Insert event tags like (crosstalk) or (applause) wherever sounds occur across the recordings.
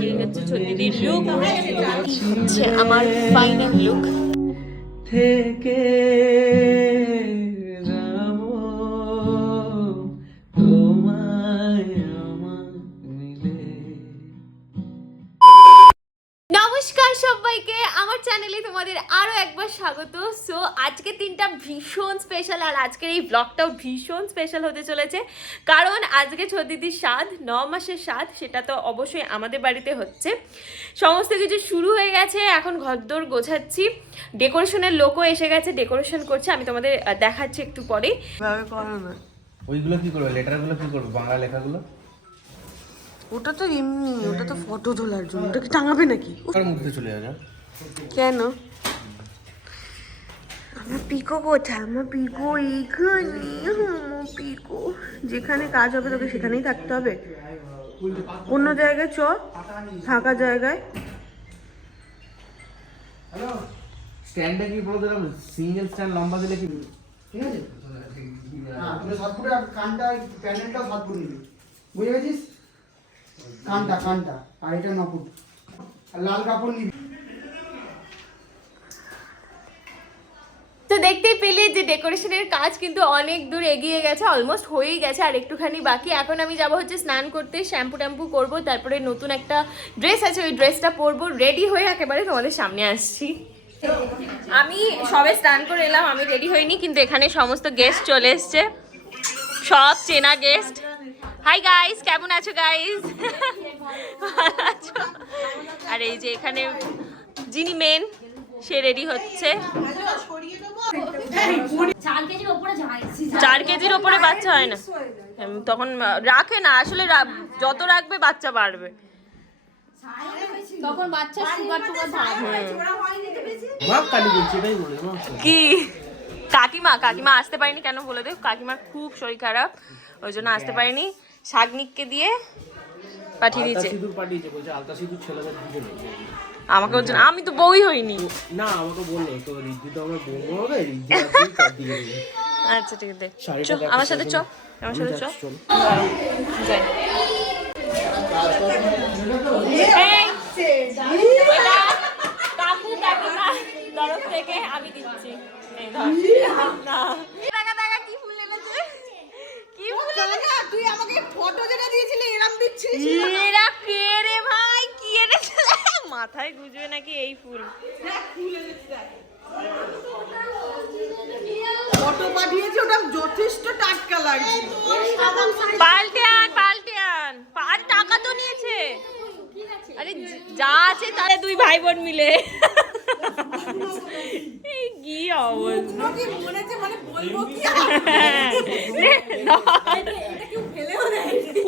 এই হচ্ছে লুক আমার ফাইনাল লুক থেকে নমস্কার সবাইকে আমার চ্যানেলে তোমাদের আরও একবার স্বাগত। সো আজকে তিনটা ভীষণ স্পেশাল আর আজকের এই ব্লগটাও ভীষণ স্পেশাল হতে চলেছে। কারণ আজকে ছদিদির স্বাদ ন মাসের স্বাদ সেটা তো অবশ্যই আমাদের বাড়িতে হচ্ছে। সমস্ত কিছু শুরু হয়ে গেছে এখন ঘরদোর গোছাচ্ছি। ডেকোরেশনের লোকও এসে গেছে ডেকোরেশন করছে আমি তোমাদের দেখাচ্ছি একটু পরেই। ওইগুলো কি করবে? লেটারগুলো কি করবে? বাংলা লেখাগুলো? ওটা তো এমনি ওটা তো ফটো তোলার জন্য। ওটা কি টাঙাবে নাকি? মধ্যে চলে যাবে কেন? আমার পিকো কোথায়? আমার পিকো এইখানে। আমার পিকো। যেখানে কাজ হবে তোকে সেখানেই থাকতে হবে। অন্য জায়গায় চ ফাঁকা জায়গায়। স্ট্যান্ডে কি বলে দিলাম সিঙ্গেল স্ট্যান্ড লম্বা দিলে কি ঠিক আছে? হ্যাঁ তুমি সাত ফুটে কানটা সাত ফুট নিবি। বুঝে গেছিস? কানটা কানটা, আর এটা ন ফুট আর লাল কাপড় নিবি। তো দেখতেই পেলে যে ডেকোরেশনের কাজ কিন্তু অনেক দূর এগিয়ে গেছে, অলমোস্ট হয়েই গেছে, আর একটুখানি বাকি। এখন আমি যাব হচ্ছে স্নান করতে, শ্যাম্পু ট্যাম্পু করব, তারপরে নতুন একটা ড্রেস আছে, ওই ড্রেসটা পরবো রেডি হয়ে একেবারে তোমাদের সামনে আসছি। আমি সবে স্নান করে এলাম, আমি রেডি হইনি, কিন্তু এখানে সমস্ত গেস্ট চলে এসছে। সব চেনা গেস্ট হাই গাইস কেমন আছো গাইস আর এই যে এখানে যিনি মেন সে রেডি হচ্ছে। চার কেজির ওপরে বাচ্চা হয় না। তখন রাখে না আসলে যত রাখবে বাচ্চা বাড়বে। তখন বাচ্চা সুগার না কি? কাকিমা কাকিমা আসতে পারেনি কেন বলে দেব কাকিমার খুব শরীর খারাপ। ওই জন্য আসতে পারিনি। শাগনিককে দিয়ে পাঠিয়ে দিয়েছে। আমাকে ওর জন্য আমি তো বউই হইনি। না আমাকে বলল তো রিদ্ধি তো আমার বউ হবে। আচ্ছা ঠিক আছে। চ আমার সাথে চ আমার সাথে চ। যাই। কাকু কাকিমা তরফ থেকে আমি দিচ্ছি। না। দেখা, দেখা, কি ফুল এনেছে? কি ফুল এনেছে? তুই আমাকে ফটো যেটা দিয়েছিলি এরম দিচ্ছিস এরা কে রে ভাই? কি এনেছে? মাথায় গুজবে নাকি এই ফুল? ফটো পাঠিয়েছি ওটা যথেষ্ট টাটকা লাগছে। পাল্টে আন পাল্টে আন। আর টাকা তো নিয়েছে। আরে যা আছে তাহলে দুই ভাই বোন মিলে কি অবস্থা? মনে কি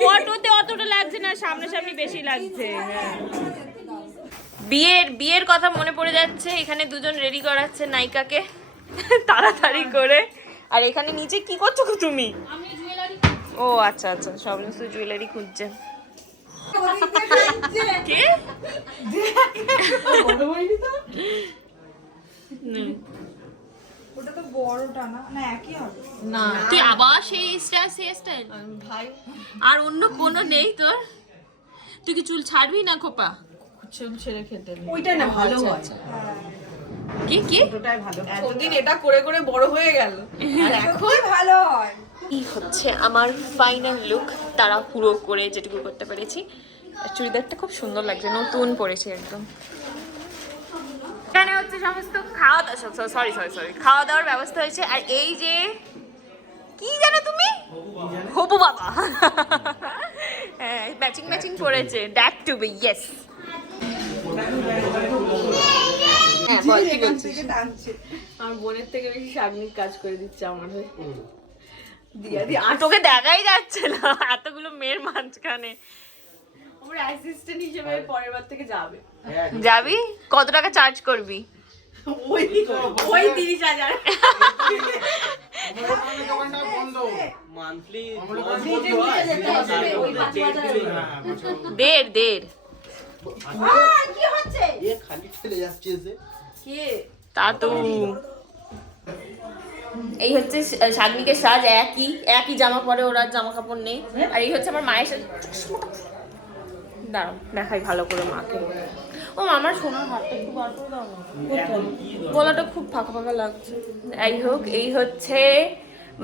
ফটোতে না সামনাসামনি বেশি লাগছে। বিয়ের বিয়ের কথা মনে পড়ে যাচ্ছে এখানে দুজন রেডি করাচ্ছে নায়িকাকে। (laughs) তাড়াতাড়ি করে। আর এখানে নিচে কি করছ তুমি? ও আচ্ছা আচ্ছা সব সমস্ত জুয়েলারি খুঁজছে। কে? ওটা তো বড়টা না না একই হবে। তুই আবার সেই স্টাইল সেই স্টাইল ভাই আর অন্য কোনো নেই তোর? তুই কি চুল ছাড়বি না খোপা? ওইটা না ভালো হয়। কি কি? ওটাই ভালো। এতদিন এটা করে করে বড় হয়ে গেল। আর এখন ভালো হয়। এই হচ্ছে আমার ফাইনাল লুক তারা পুরো করে যেটুকু করতে পেরেছি। আর চুড়িদারটা খুব সুন্দর লাগছে নতুন পরেছি একদম। এখানে হচ্ছে সমস্ত খাওয়া দাওয়া সরি সরি সরি খাওয়া দাওয়ার ব্যবস্থা হয়েছে আর এই যে কি জানো তুমি? হবু বাবা। ম্যাচিং ম্যাচিং পরেছে দ্যাট টু বি ইয়েস হ্যাঁ বল কি বলছিস আমার বোনের থেকে বেশি সাবনির কাজ করে দিচ্ছে আমার হয়ে। দিয়া দিয়া আর তোকে দেখাই যাচ্ছে না এতগুলো মেয়ের মাঝখানে। আমার অ্যাসিস্ট্যান্ট হিসেবে পরের বার থেকে যাবে। যাবি? কত টাকা চার্জ করবি? মান্থলি দেড় দেড়। খালি ঠেলে যাচ্ছে যে তা তো। এই হচ্ছে শাগনিকের সাজ একই একই জামা পরে ওরা জামা কাপড় নেই। আর এই হচ্ছে আমার মায়ের সাজ। দাঁড়াও দেখাই ভালো করে মাকে। ও, আমার সোনার হাতটা একটু বার গলাটা খুব ফাঁকা ফাঁকা লাগছে। যাই হোক, এই হচ্ছে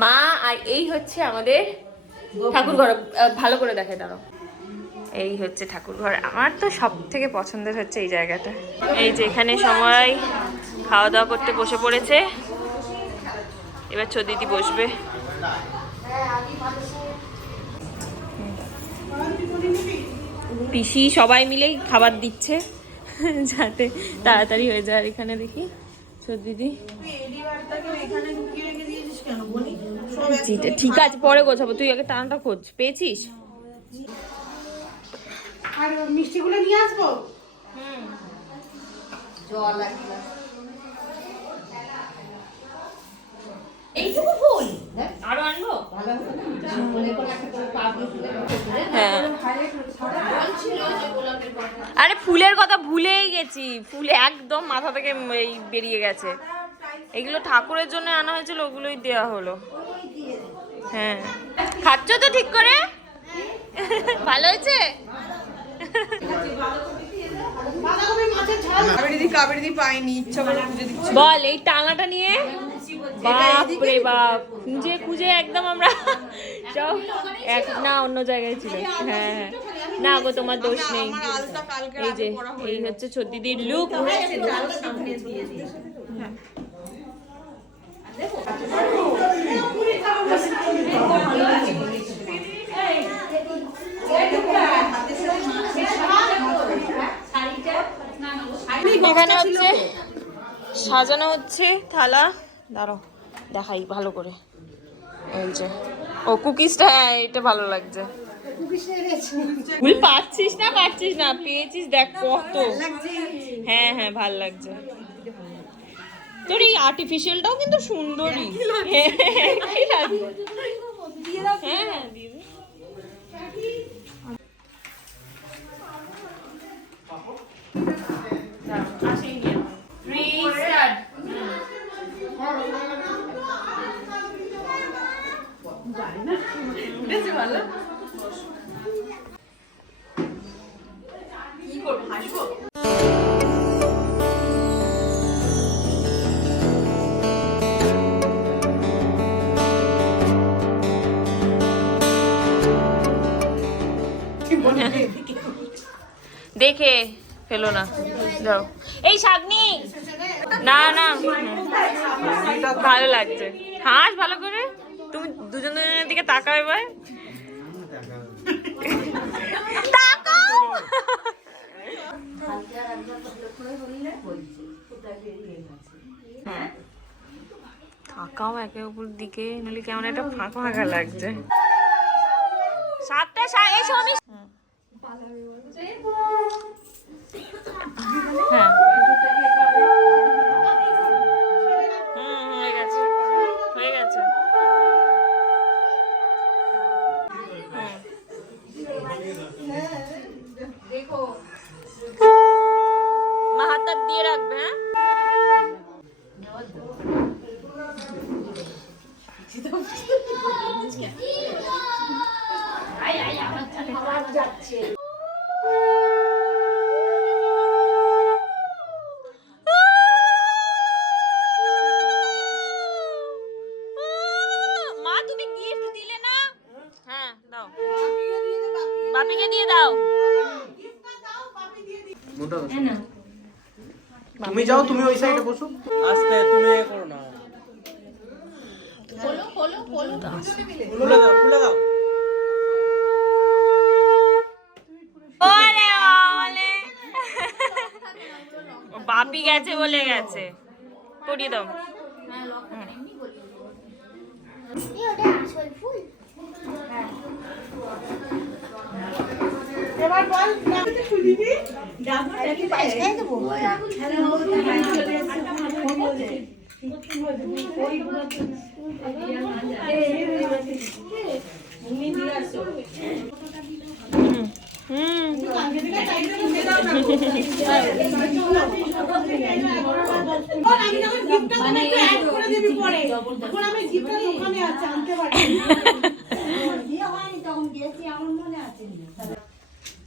মা, আর এই হচ্ছে আমাদের ঠাকুর ঘর ভালো করে দেখে দাঁড়াও। এই হচ্ছে ঠাকুর ঘর আমার তো সব থেকে পছন্দের হচ্ছে এই জায়গাটা। এই যে এখানে সবাই খাওয়া দাওয়া করতে বসে পড়েছে। এবার দিদি বসবে। পিসি সবাই মিলেই খাবার দিচ্ছে। যাতে তাড়াতাড়ি হয়ে যায়। এখানে দেখি দিদি। ঠিক আছে পরে গোছাবো। তুই আগে টানাটা খোঁজ পেয়েছিস? আর মিষ্টিগুলো নিয়ে আসব? আরও আনব? হ্যাঁ। আরে ফুলের কথা ভুলেই গেছি। ফুল একদম মাথা থেকে এই বেরিয়ে গেছে। এগুলো ঠাকুরের জন্য আনা হয়েছিল ওগুলোই দেওয়া হলো। হ্যাঁ। খাচ্ছ তো ঠিক করে? ভালো হয়েছে? বল এই টাঙাটা নিয়ে। বাপ রে বাপ খুঁজে খুঁজে একদম আমরা সব এক না অন্য জায়গায় ছিল হ্যাঁ হ্যাঁ। না গো তোমার দোষ নেই। এই যে এই হচ্ছে দিদির লুক এখানে হচ্ছে সাজানো হচ্ছে থালা। দাঁড়ো দেখাই ভালো করে। এই যে ও কুকিজটা হ্যাঁ এটা ভালো লাগছে। ফুল পাচ্ছিস না পাচ্ছিস না পেয়েছিস দেখ কত। হ্যাঁ হ্যাঁ ভালো লাগছে। তোর এই আর্টিফিশিয়ালটাও কিন্তু সুন্দরই। হ্যাঁ, লাগবে? হ্যাঁ দেখে ফেলো না। যাও এই শাগনি! না না। ভালো লাগছে। হাস ভালো করে। তুমি দুজন দুজনের দিকে তাকাও এবার। হ্যাঁ। একে দিকে, নাহলে কেমন একটা ফাঁকা ফাঁকা লাগছে। সাতটা এই সময় হ্যাঁ যাও তুমি ওই সাইডে বসো। আস্তে তুমি এ করো না। খুলে দাও খুলে দাও। ওরে ওলে ও বাপি গেছে বলে গেছে। পড়িয়ে দাও। দাঁড়াও না আমরা গিয়ে ম্যাম না ফটো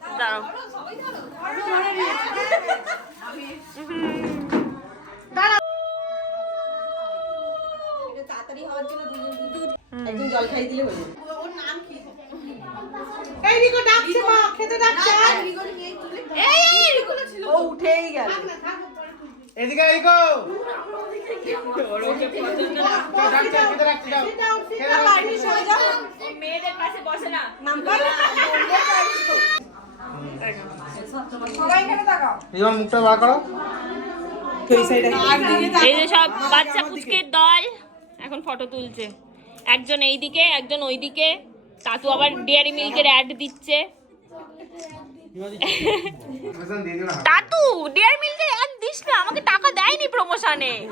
হ্যাঁ দাঁড়াও ডাকছে খেতে রাখছি দাও। খেতে রাখছি। মেয়েদের পাশে বসে না। রিমা মুখটা বার করো। এই যে সব বাচ্চা পুচকের দল এখন ফটো তুলছে। একজন এইদিকে একজন ওইদিকে। তাতু আবার ডেয়ারি মিল্কের অ্যাড দিচ্ছে। তাতু ডেয়ারি মিল্কের অ্যাড দিস না আমাকে টাকা দেয়নি প্রমোশনে (laughs)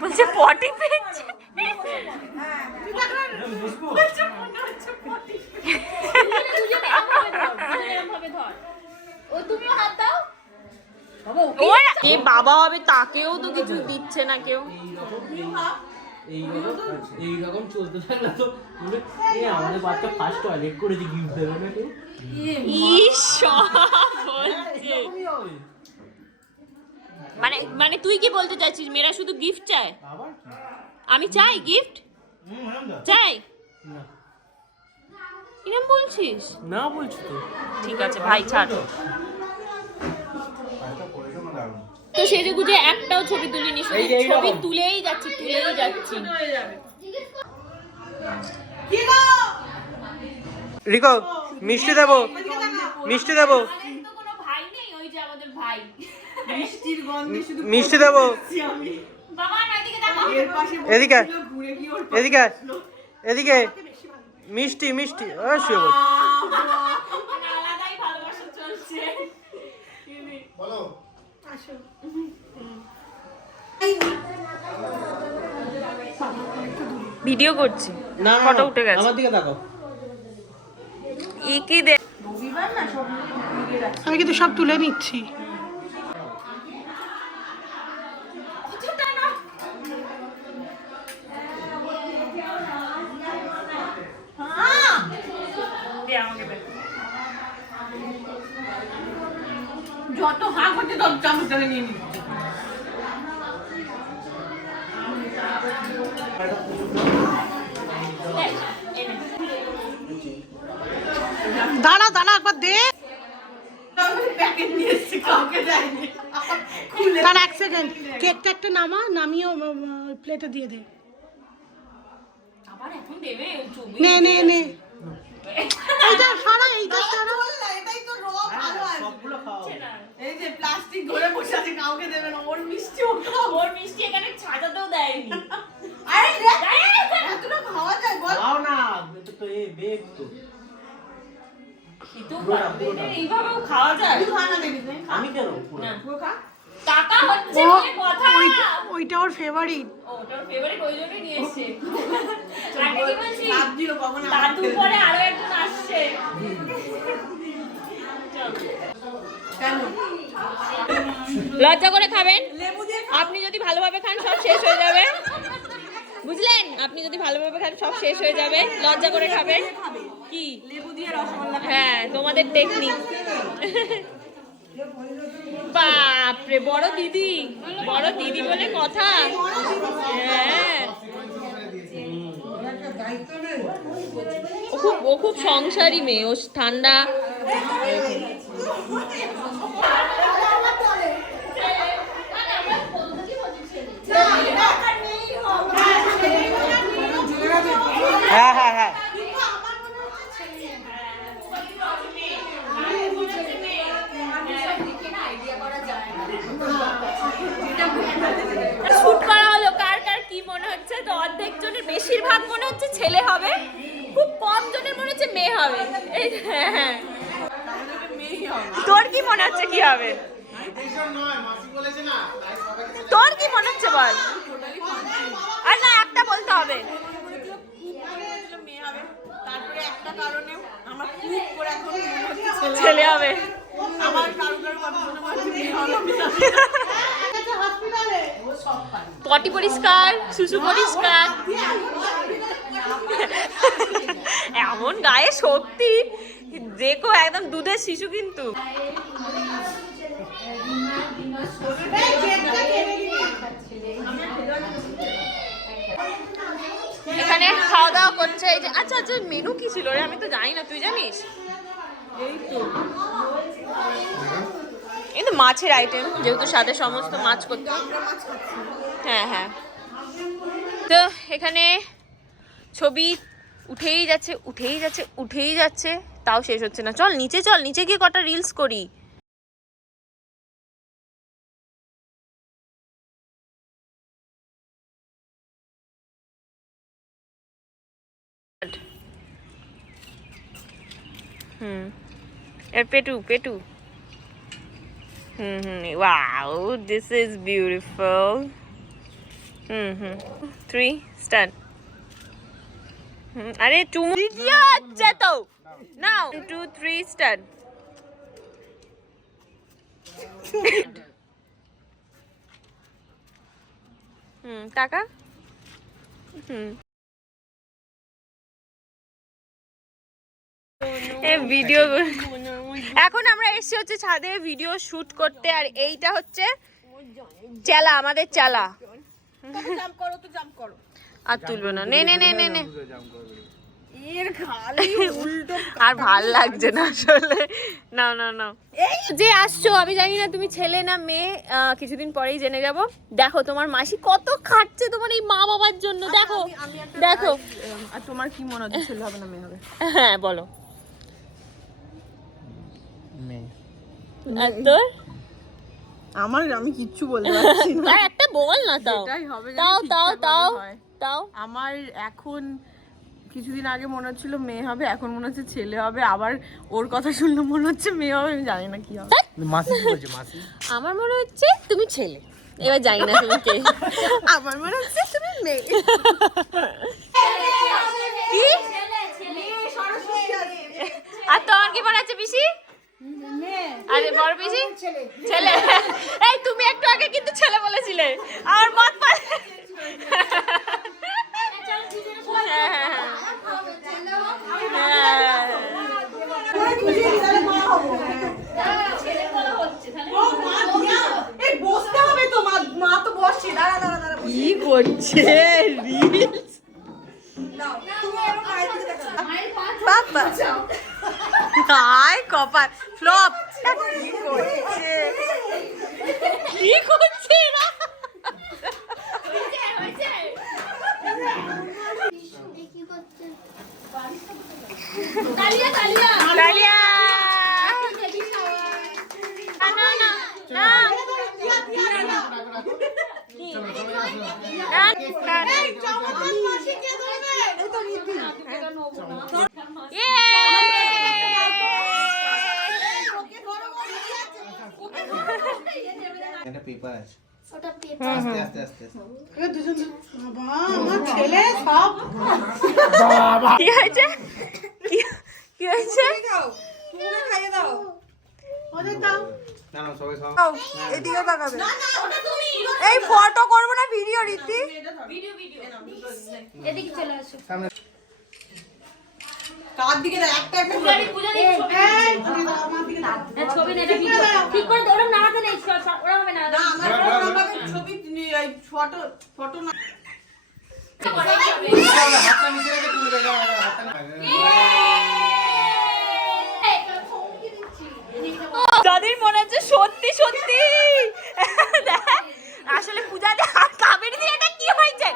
বলছে পটি পেয়েছে ও তুমিও হাত দাও ওরা যে বাবা হবে তাকেও তো কিছু দিচ্ছে না কেউ। এইরকম চলতে থাকলে তো এ আমাদের বাচ্চা ফার্স্ট টয়লেট করেছে গিফট দেবে না কেউ। মানে মানে তুই কি বলতে চাইছিস? মেয়েরা শুধু গিফট চায়? আমি চাই গিফট? চাই? এরম বলছিস? না বলছি তো। ঠিক আছে ভাই ছাড়। তো সেজে গুজে একটাও ছবি তুলিনি শুধু। ছবি তুলেই যাচ্ছি তুলেই যাচ্ছি। রিকো মিষ্টি দেবো। মিষ্টি দেবো। তো কোনো ভাই নেই ওই যে আমাদের ভাই মিষ্টি দেবো এদিকে এদিকে এদিকে এদিকে মিষ্টি মিষ্টি। ও শুয়ে পড়। ভিডিও করছি। না ফটো উঠে গেছে। আমার দিকে তাকাও। ই কি দে আমি কিন্তু সব তুলে নিচ্ছি যত হাঁ করছে তত চামচ ধরে নিয়ে নিচ্ছি দাঁড়া দাঁড়া একবার দে প্যাকেট নিয়ে এসেছি কাউকে দেয়নি তার এক সেকেন্ড কেকটা একটা নামা নামিয়ে প্লেটে দিয়ে দে। আবার এখন দেবে নে নে নে। এইটা সরা এইটা সরা এটাই তো র ভালো সবগুলো খাও এই যে প্লাস্টিক ধরে বসে আছে কাউকে দেবে না ওর মিষ্টি ওর মিষ্টি এখানে ছাজাতেও দেয়নি। (laughs) আরে এতটা খাওয়া যায় বল। খাও না এটা তো এ বেগ তো। এইভাবেও খাওয়া যায়। তুই খা না দেখিস নে। আমি কেন না। খা। টাকা হচ্ছে ও বলে কথা? ওইটা ওর ফেভারিট ও ওটার ফেভারিট ওই জন্যই নিয়ে এসছে আগে (laughs) কি বলছি? লাভ দিল কখন দাদু পরে আরও একজন আসছে। লজ্জা করে খাবেন? আপনি যদি ভালোভাবে খান সব শেষ হয়ে যাবে। বুঝলেন? আপনি যদি ভালোভাবে খান সব শেষ হয়ে যাবে। লজ্জা করে খাবেন? কি? লেবু দিয়ে রসগোল্লা হ্যাঁ তোমাদের টেকনিক বাপরে, বড় দিদি বড় দিদি বলে কথা। হ্যাঁ। খুব, ও খুব সংসারী মেয়ে, ও ঠান্ডা। হ্যাঁ হ্যাঁ হ্যাঁ শুট করা হলো কার কার কি মনে হচ্ছে তো অর্ধেক জনের বেশিরভাগ মনে হচ্ছে ছেলে হবে খুব কম জনের মনে হচ্ছে মেয়ে হবে এই হ্যাঁ হ্যাঁ তোর কি মনে হচ্ছে কি হবে? তোর কি মনে হচ্ছে বল? আর না একটা বলতে হবে। ছেলে হবে। (laughs) পটি পরিষ্কার শুশু পরিষ্কার। এমন গায়ে শক্তি দেখো একদম দুধের শিশু কিন্তু। এখানে খাওয়া দাওয়া করছে এই যে আচ্ছা আচ্ছা মেনু কি ছিল রে? আমি তো জানি না তুই জানিস? এই তো। মাছের আইটেম যেহেতু সাথে সমস্ত মাছ করতে হ্যাঁ। হ্যাঁ তো এখানে ছবি উঠেই যাচ্ছে উঠেই যাচ্ছে উঠেই যাচ্ছে। তাও শেষ হচ্ছে না। চল নিচে চল নিচে গিয়ে কটা রিলস করি। হুম। এর পেটু পেটু। হুম হুম ওয়াও দিস ইজ বিউটিফুল হুম হুম থ্রি স্টার্ট হুম আরে চুমু দিয়ে হচ্ছে তো নাও টু থ্রি স্টার্ট হুম টাকা হুম ভিডিও এখন আমরা এসেছি হচ্ছে ছাদে ভিডিও শুট করতে আর এইটা হচ্ছে চালা আমাদের চালা। আর তুলবো না। নে নে নে নে নে। (laughs) আর ভালো লাগছে না আসলে। না না না যে আসছো আমি জানি না তুমি ছেলে না মেয়ে কিছুদিন পরেই জেনে যাব। দেখো তোমার মাসি কত খাটছে তোমার এই মা বাবার জন্য। দেখো দেখো। আর তোমার কি মনে হচ্ছে ছেলে হবে না মেয়ে হবে? হ্যাঁ বলো। মেয়ে। আর তোর? আমার আমি কিচ্ছু বলতে (laughs) পারছি না। আর একটা বল না তাও। যেটাই হবে তাও তাও তাও হয়। তাও। আমার এখন কিছুদিন আগে মনে হচ্ছিল মেয়ে হবে এখন মনে হচ্ছে ছেলে হবে আবার ওর কথা শুনলে মনে হচ্ছে মেয়ে হবে আমি জানি না কি হবে। মাসি কি বলছে মাসি? আমার মনে হচ্ছে তুমি ছেলে। এবার জানি না তুমি কে। আমার মনে হচ্ছে তুমি মেয়ে। কি? আর তোমার কি মনে হচ্ছে পিসি? আরে বড় পিসি ছেলে এই তুমি একটু আগে কিন্তু ছেলে বলেছিলে আর মত পাল হ্যাঁ, হ্যাঁ, হ্যাঁ। কি করছে রিলস বাবা হাই কপাল ফ্লপ কি করছে কি করছে এরা? তালিয়া না না একটা পেপার আছে। ওটা আস্তে আস্তে আস্তে কি হয়েছে? কি হয়েছে? না সবাই সবাই এদিকে তাকাবে। এই ফটো করব না ভিডিও রীতি এদিকে চলে আসো। কার দিকে একটা একটা ছবি না এটা ভিডিও ঠিক করে ওরম নামাতে নেই ওরম হবে না আমার ছবি ফটো ফটো না হাতটা নিচে রেখে তুলবে যাও, যাও, হাতটা যাদের মনে হচ্ছে সত্যি সত্যি। আসলে হাত কাবেরি দিয়ে এটা কি হয়েছে।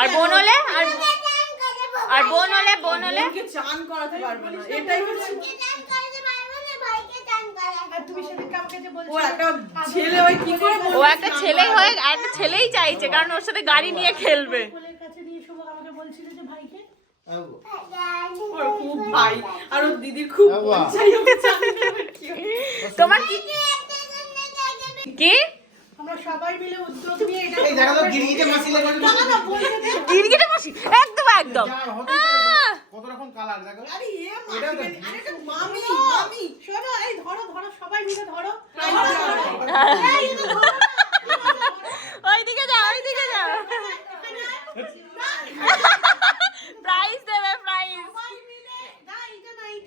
আর বোন হলে? আর আর বোন হলে বোন হলে? চান করাতে পারবে না। এটাই হচ্ছে ও একটা ছেলে ওই কি করে ও একটা হয়ে আর একটা ছেলেই চাইছে কারণ ওর সাথে গাড়ি নিয়ে খেলবে। তোমার কি কি আমরা সবাই মিলে উদ্যোগ নিয়ে এটা এই জায়গা তো গিরগিটে মাছি লেগে গেছে। না, না, বলতে দে। গিরগিটে মাসি একদম একদম! কত রকম কালার দেখো। আরে এ আরে এটা মামি মামি শোনো এই ধরো ধরো সবাই মিলে ধরো। হ্যাঁ। এই। ওইদিকে যাও ওইদিকে যাও। প্রাইজ দেবে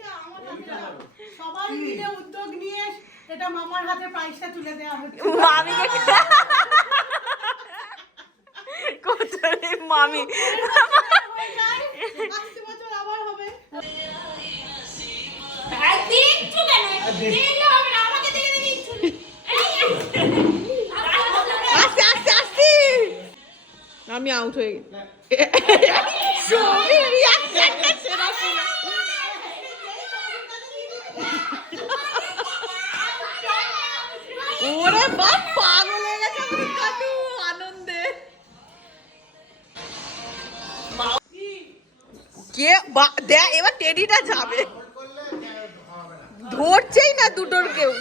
দাও। সবাই মিলে উদ্যোগ নিয়ে এটা মামার হাতে প্রাইসটা তুলে দেওয়া হচ্ছে। মামিকে কোথায় মামি? আমি আউট হয়ে গেছি। ওরে বাপ কে দেখ, এবার টেডিটা যাবে। ধরছেই না দুটোর কেউ।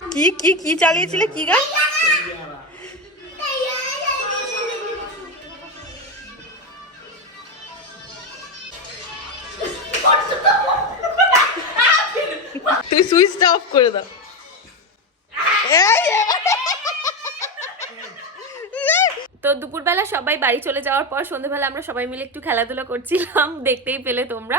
কি কি কি চালিয়েছিলে? কি গান? তুই সুইচটা অফ করে দাও এই এবার- তো দুপুরবেলা সবাই বাড়ি চলে যাওয়ার পর সন্ধ্যেবেলা আমরা সবাই মিলে একটু খেলাধুলো করছিলাম, (laughs) দেখতেই পেলে তোমরা।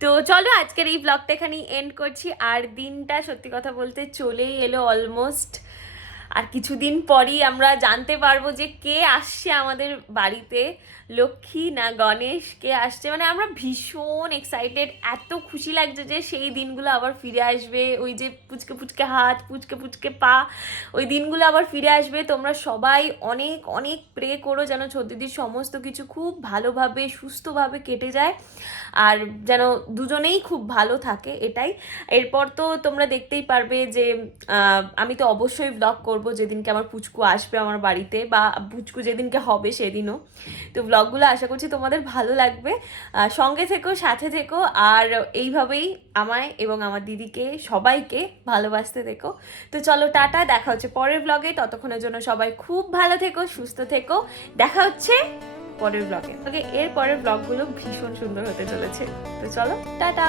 তো চলো আজকের এই ব্লগটা এখানেই এন্ড করছি। আর দিনটা সত্যি কথা বলতে চলেই এলো অলমোস্ট আর কিছুদিন পরই আমরা জানতে পারব যে কে আসছে আমাদের বাড়িতে। লক্ষ্মী না গণেশ, কে আসছে? মানে আমরা ভীষণ এক্সাইটেড এত খুশি লাগছে যে সেই দিনগুলো আবার ফিরে আসবে। ওই যে পুচকে পুচকে হাত, পুচকে পুচকে পা, ওই দিনগুলো আবার ফিরে আসবে। তোমরা সবাই অনেক অনেক প্রে করো যেন দিদির সমস্ত কিছু খুব ভালোভাবে, সুস্থভাবে কেটে যায় আর যেন দুজনেই খুব ভালো থাকে, এটাই। এরপর তো তোমরা দেখতেই পারবে যে আমি তো অবশ্যই ব্লগ করব যেদিনকে আমার পুচকু আসবে আমার বাড়িতে বা পুচকু যেদিনকে হবে সেদিনও। তো ব্লগগুলো আশা করছি তোমাদের ভালো লাগবে। সঙ্গে থেকো, সাথে থেকো, আর এইভাবেই আমায় এবং আমার দিদিকে, সবাইকে ভালোবাসতে থেকো। তো চলো, টাটা, দেখা হচ্ছে পরের ব্লগে ততক্ষণের জন্য সবাই খুব ভালো থেকো, সুস্থ থেকো। দেখা হচ্ছে পরের ব্লগে ওকে এর পরের ব্লগগুলো ভীষণ সুন্দর হতে চলেছে। তো চলো, টাটা!